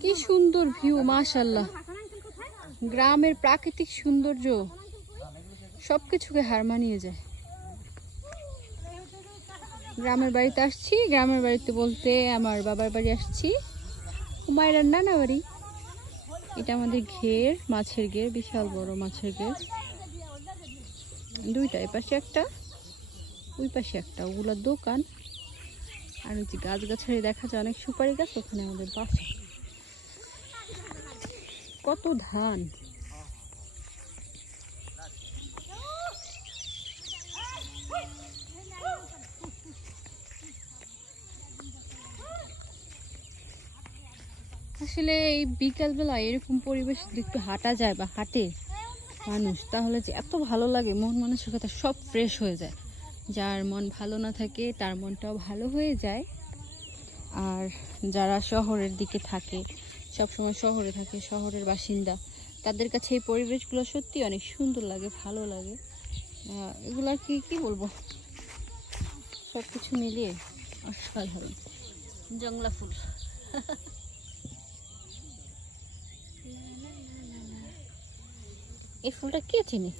কি সুন্দর ভিউ, মাশাআল্লাহ। গ্রামের প্রাকৃতিক সৌন্দর্য সবকিছুকে হার মানিয়ে যায়। গ্রামের বাড়িতে আসছি, গ্রামের বাড়িতে বলতে আমার বাবার বাড়ি আসছি, হুমায়রার নানা বাড়ি। এটা আমাদের ঘের, মাছের ঘের, বিশাল বড় মাছের ঘের, দুইটা, এই পাশে একটা, ওই পাশে একটা, ওগুলোর দোকান। আর ওই যে গাছগাছালি দেখা যায়, অনেক সুপারি গাছ, ওখানে আমাদের বাসা। কত ধান, আসলে এই বিকালবেলা এরকম পরিবেশ যদি একটু হাঁটা যায় বা হাঁটে মানুষ, তাহলে যে এত ভালো লাগে, মন মানসিকতা সব ফ্রেশ হয়ে যায়। যার মন ভালো না থাকে তার মনটাও ভালো হয়ে যায়। আর যারা শহরের দিকে থাকে, সবসময় শহরে থাকে, শহরের বাসিন্দা, তাদের কাছে এই পরিবেশগুলো সত্যি অনেক সুন্দর লাগে, ভালো লাগে। এগুলো কি বলবো, সব কিছু মিলিয়ে অসাধারণ। জংলা ফুল, এই ফুলটা কে চিনি?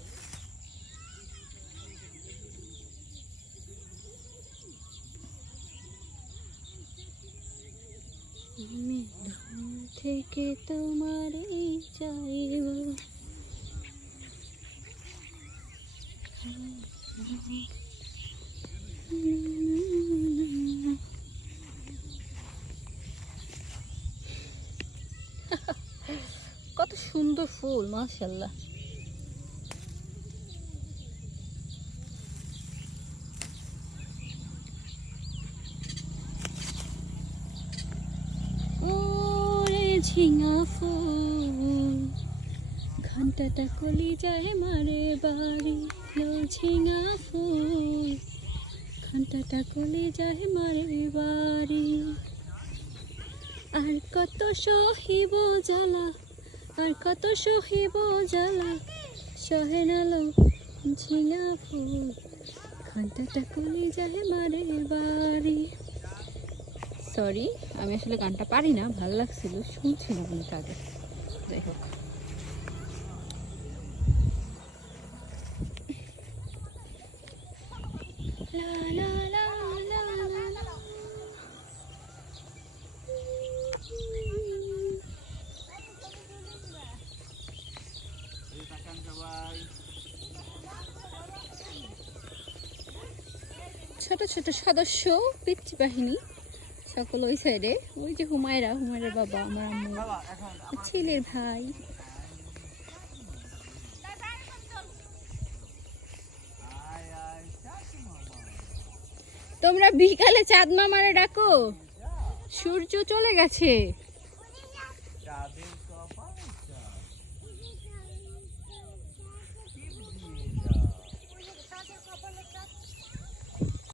থেকে তোমার চাইব, কত সুন্দর ফুল, মাশাআল্লাহ। ওরে ঝিঙা ফুল, ঘন্টাটা কলি যায় মারে বাড়ি, ঝিঙা ফুল, ঘন্টাটা কলি যায় মারে বাড়ি। আর কত সহিব জ্বালা, আর কত সহিব জ্বালা, সহে নালো ঝিঙা ফুল, ঘন্টাটা কলি যায় মারে বাড়ি। সরি, আমি আসলে গানটা পারি না, ভালো লাগছিল, শুনছিলাম অনেক আগে। যাই হোক, ছোট ছোট সদস্য, পিচ্চি বাহিনী সকল ওই সাইডে। ওই যে হুমায়রার বাবা, আমার আম্মু, ছেলের ভাই। তোমরা বিকালে চাঁদ মামারে ডাকো, সূর্য চলে গেছে।